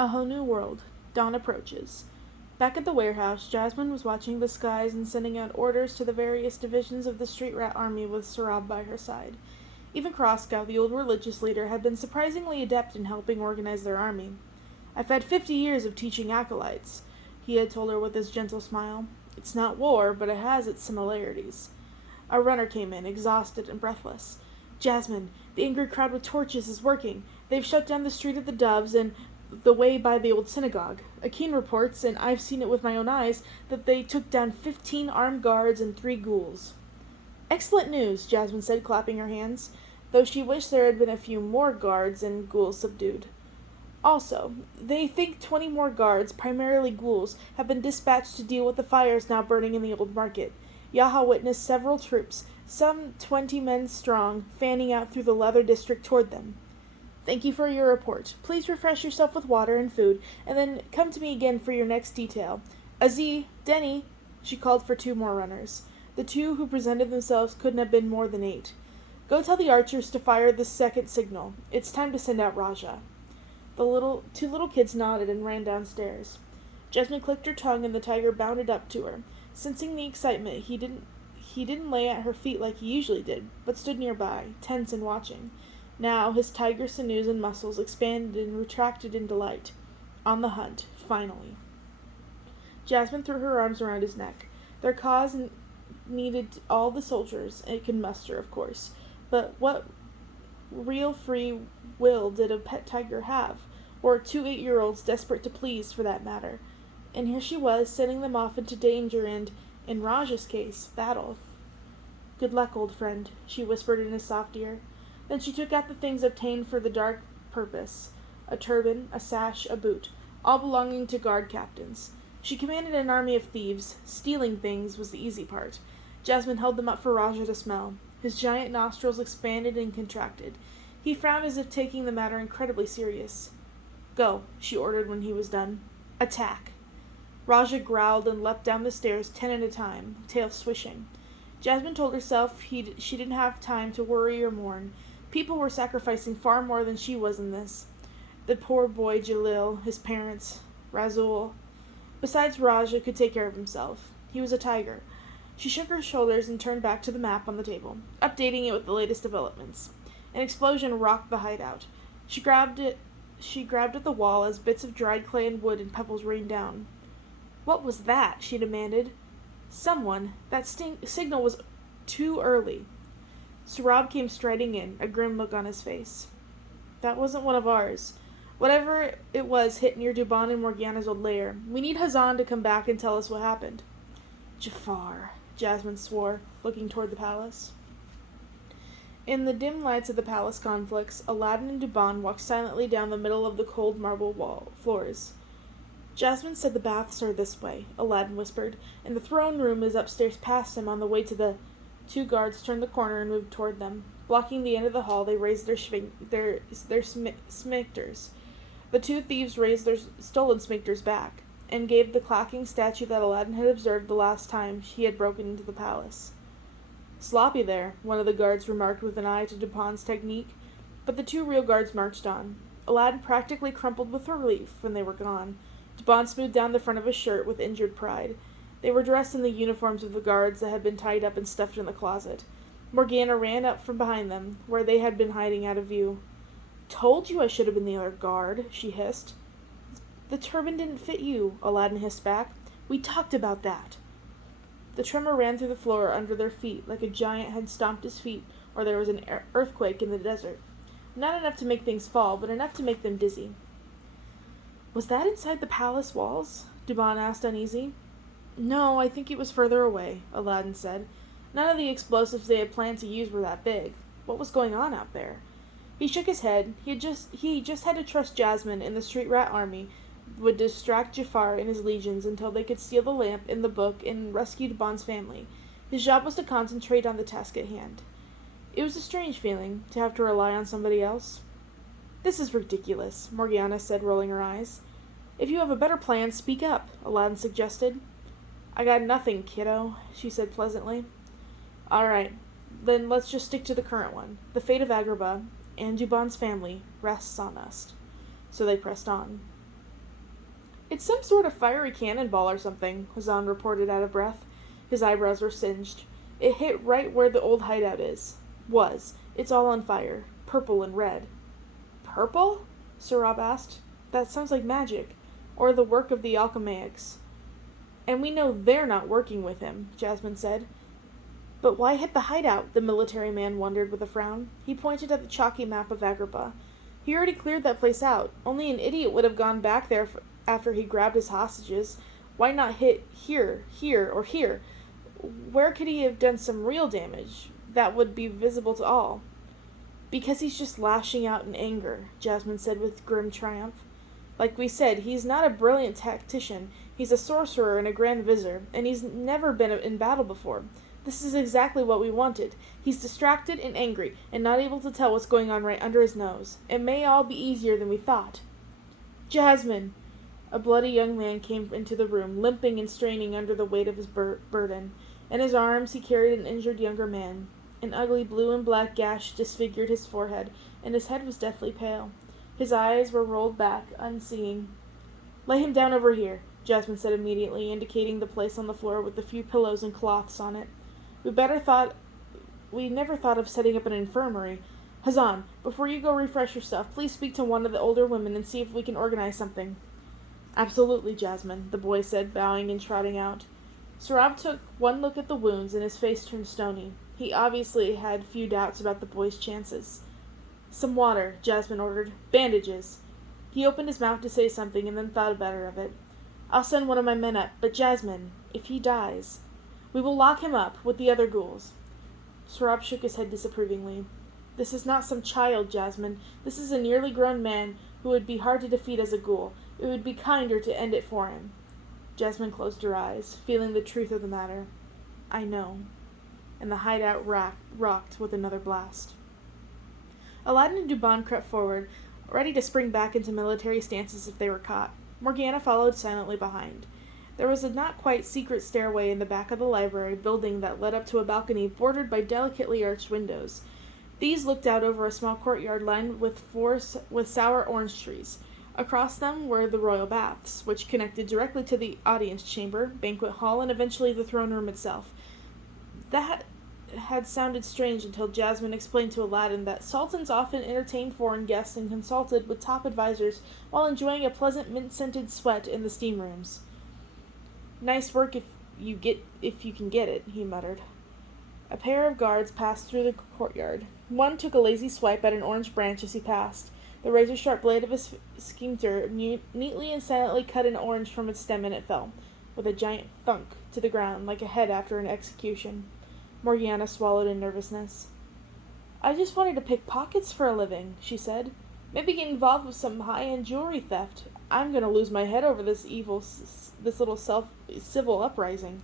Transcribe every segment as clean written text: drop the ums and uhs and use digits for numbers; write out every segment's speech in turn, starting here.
A whole new world. Dawn approaches. Back at the warehouse, Jasmine was watching the skies and sending out orders to the various divisions of the street rat army with Sarab by her side. Even Kroskow, the old religious leader, had been surprisingly adept in helping organize their army. "I've had 50 years of teaching acolytes," he had told her with his gentle smile. "It's not war, but it has its similarities." A runner came in, exhausted and breathless. "Jasmine, the angry crowd with torches is working. They've shut down the street of the Doves and the way by the old synagogue. Akin reports, and I've seen it with my own eyes, that they took down 15 armed guards and 3 ghouls." "Excellent news," Jasmine said, clapping her hands, though she wished there had been a few more guards and ghouls subdued. "Also, they think 20 more guards, primarily ghouls, have been dispatched to deal with the fires now burning in the old market. Yaha witnessed several troops, some 20 men strong, fanning out through the leather district toward them. Thank you for your report. Please refresh yourself with water and food, and then come to me again for your next detail. Aziz, Denny," she called for 2 more runners. The 2 who presented themselves couldn't have been more than 8. "Go tell the archers to fire the second signal. It's time to send out Raja." The 2 little kids nodded and ran downstairs. Jasmine clicked her tongue and the tiger bounded up to her. Sensing the excitement, he didn't lay at her feet like he usually did, but stood nearby, tense and watching. Now his tiger sinews and muscles expanded and retracted in delight. On the hunt, finally. Jasmine threw her arms around his neck. Their cause needed all the soldiers it could muster, of course. But what real free will did a pet tiger have? Or 2 8-year-olds desperate to please, for that matter? And here she was, sending them off into danger and, in Raj's case, battle. "Good luck, old friend," she whispered in his soft ear. Then she took out the things obtained for the dark purpose, a turban, a sash, a boot, all belonging to guard captains. She commanded an army of thieves. Stealing things was the easy part. Jasmine held them up for Raja to smell. His giant nostrils expanded and contracted. He frowned as if taking the matter incredibly serious. "Go," she ordered when he was done. "Attack." Raja growled and leapt down the stairs 10 at a time, tail swishing. Jasmine told herself she didn't have time to worry or mourn. People were sacrificing far more than she was in this. The poor boy Jalil, his parents, Razul. Besides, Raja could take care of himself. He was a tiger. She shook her shoulders and turned back to the map on the table, updating it with the latest developments. An explosion rocked the hideout. She grabbed at the wall as bits of dried clay and wood and pebbles rained down. "What was that?" she demanded. "Someone. That signal was too early." Sarab came striding in, a grim look on his face. "That wasn't one of ours. Whatever it was hit near Duban and Morgiana's old lair. We need Hazan to come back and tell us what happened." "Jafar," Jasmine swore, looking toward the palace. In the dim lights of the palace conflicts, Aladdin and Duban walked silently down the middle of the cold marble floors. "Jasmine said the baths are this way," Aladdin whispered, "and the throne room is upstairs past him on the way to the—" 2 guards turned the corner and moved toward them. Blocking the end of the hall, they raised their smikters. The 2 thieves raised their stolen smikters back, and gave the clacking statue that Aladdin had observed the last time he had broken into the palace. "Sloppy there," one of the guards remarked with an eye to Duban's technique, but the 2 real guards marched on. Aladdin practically crumpled with relief when they were gone. Duban smoothed down the front of his shirt with injured pride. They were dressed in the uniforms of the guards that had been tied up and stuffed in the closet. Morgiana ran up from behind them, where they had been hiding out of view. "Told you I should have been the other guard," she hissed. "The turban didn't fit you," Aladdin hissed back. "We talked about that." The tremor ran through the floor under their feet like a giant had stomped his feet or there was an earthquake in the desert. Not enough to make things fall, but enough to make them dizzy. "Was that inside the palace walls?" Duban asked, uneasy. "No, I think it was further away," Aladdin said. None of the explosives they had planned to use were that big. What was going on out there? He shook his head. He just had to trust Jasmine and the street rat army would distract Jafar and his legions until they could steal the lamp and the book and rescue Duban's family. His job was to concentrate on the task at hand. It was a strange feeling, to have to rely on somebody else. "This is ridiculous," Morgiana said, rolling her eyes. "If you have a better plan, speak up," Aladdin suggested. "I got nothing, kiddo," she said pleasantly. "All right, then let's just stick to the current one. The fate of Agrabah and Duban's family rests on us." So they pressed on. It's some sort of fiery cannonball or something, Hassan reported out of breath. His eyebrows were singed. It hit right where the old hideout was. It's all on fire. Purple and red. Purple? Sarab asked. That sounds like magic. Or the work of the alchemaics. And we know they're not working with him, Jasmine said. But why hit the hideout? The military man wondered with a frown. He pointed at the chalky map of Agrippa. He already cleared that place out. Only an idiot would have gone back there after he grabbed his hostages. Why not hit here, or here? Where could he have done some real damage that would be visible to all? Because he's just lashing out in anger, Jasmine said with grim triumph. Like we said, he's not a brilliant tactician. He's a sorcerer and a grand vizier, and he's never been in battle before. This is exactly what we wanted. He's distracted and angry, and not able to tell what's going on right under his nose. It may all be easier than we thought. Jasmine! A bloody young man came into the room, limping and straining under the weight of his burden. In his arms he carried an injured younger man. An ugly blue and black gash disfigured his forehead, and his head was deathly pale. His eyes were rolled back, unseeing. Lay him down over here, Jasmine said immediately, indicating the place on the floor with a few pillows and cloths on it. We never thought of setting up an infirmary. Hassan, before you go refresh yourself, please speak to one of the older women and see if we can organize something. Absolutely, Jasmine, the boy said, bowing and trotting out. Sarab took one look at the wounds, and his face turned stony. He obviously had few doubts about the boy's chances. Some water, Jasmine ordered. Bandages. He opened his mouth to say something, and then thought better of it. I'll send one of my men up, but Jasmine, if he dies, we will lock him up with the other ghouls. Sarab shook his head disapprovingly. This is not some child, Jasmine. This is a nearly grown man who would be hard to defeat as a ghoul. It would be kinder to end it for him. Jasmine closed her eyes, feeling the truth of the matter. I know. And the hideout rocked with another blast. Aladdin and Dubon crept forward, ready to spring back into military stances if they were caught. Morgiana followed silently behind. There was a not quite secret stairway in the back of the library building that led up to a balcony bordered by delicately arched windows. These looked out over a small courtyard lined with sour orange trees. Across them were the royal baths, which connected directly to the audience chamber, banquet hall, and eventually the throne room itself. That had sounded strange until Jasmine explained to Aladdin that sultans often entertained foreign guests and consulted with top advisors while enjoying a pleasant mint-scented sweat in the steam rooms. Nice work if you can get it, he muttered. A pair of guards passed through the courtyard. One took a lazy swipe at an orange branch as he passed. The razor-sharp blade of his scimetar neatly and silently cut an orange from its stem, and it fell, with a giant thunk, to the ground, like a head after an execution. Morgiana swallowed in nervousness. I just wanted to pick pockets for a living, she said. Maybe get involved with some high-end jewelry theft. I'm going to lose my head over this little civil uprising.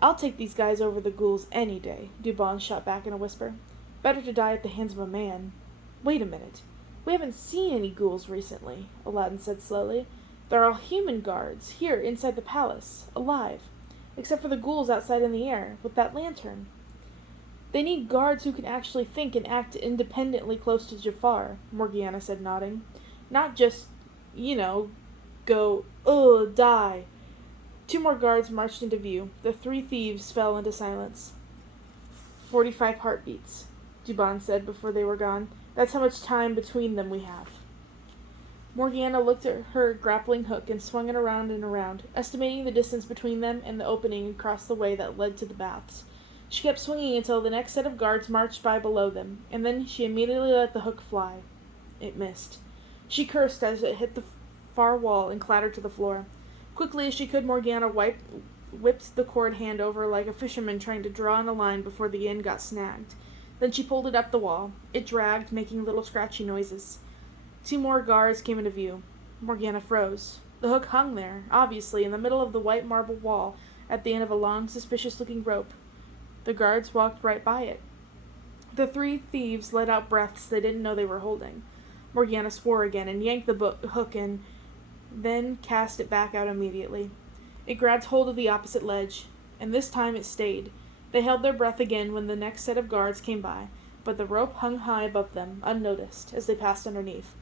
I'll take these guys over the ghouls any day, Dubon shot back in a whisper. Better to die at the hands of a man. Wait a minute. We haven't seen any ghouls recently, Aladdin said slowly. They're all human guards, here inside the palace, alive, except for the ghouls outside in the air, with that lantern. They need guards who can actually think and act independently close to Jafar, Morgiana said, nodding. Not just, go, die. 2 more guards marched into view. The 3 thieves fell into silence. 45 heartbeats, Dubon said before they were gone. That's how much time between them we have. Morgiana looked at her grappling hook and swung it around and around, estimating the distance between them and the opening across the way that led to the baths. She kept swinging until the next set of guards marched by below them, and then she immediately let the hook fly. It missed. She cursed as it hit the far wall and clattered to the floor. Quickly as she could, Morgiana whipped the cord hand over like a fisherman trying to draw in a line before the end got snagged. Then she pulled it up the wall. It dragged, making little scratchy noises. 2 more guards came into view. Morgiana froze. The hook hung there, obviously, in the middle of the white marble wall, at the end of a long, suspicious-looking rope. The guards walked right by it. The 3 thieves let out breaths they didn't know they were holding. Morgiana swore again and yanked the hook in, then cast it back out immediately. It grabbed hold of the opposite ledge, and this time it stayed. They held their breath again when the next set of guards came by, but the rope hung high above them, unnoticed, as they passed underneath.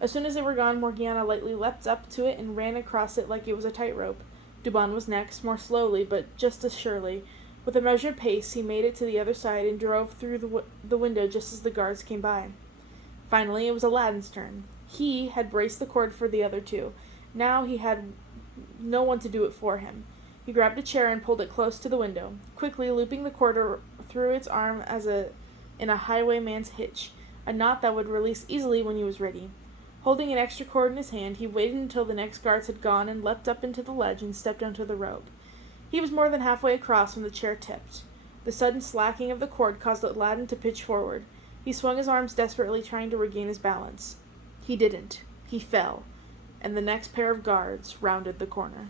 As soon as they were gone, Morgiana lightly leapt up to it and ran across it like it was a tightrope. Dubon was next, more slowly, but just as surely. With a measured pace, he made it to the other side and drove through the window just as the guards came by. Finally, it was Aladdin's turn. He had braced the cord for the other two. Now he had no one to do it for him. He grabbed a chair and pulled it close to the window, quickly looping the cord through its arm in a highwayman's hitch, a knot that would release easily when he was ready. Holding an extra cord in his hand, he waited until the next guards had gone and leapt up into the ledge and stepped onto the rope. He was more than halfway across when the chair tipped. The sudden slacking of the cord caused Aladdin to pitch forward. He swung his arms desperately, trying to regain his balance. He didn't. He fell, and the next pair of guards rounded the corner.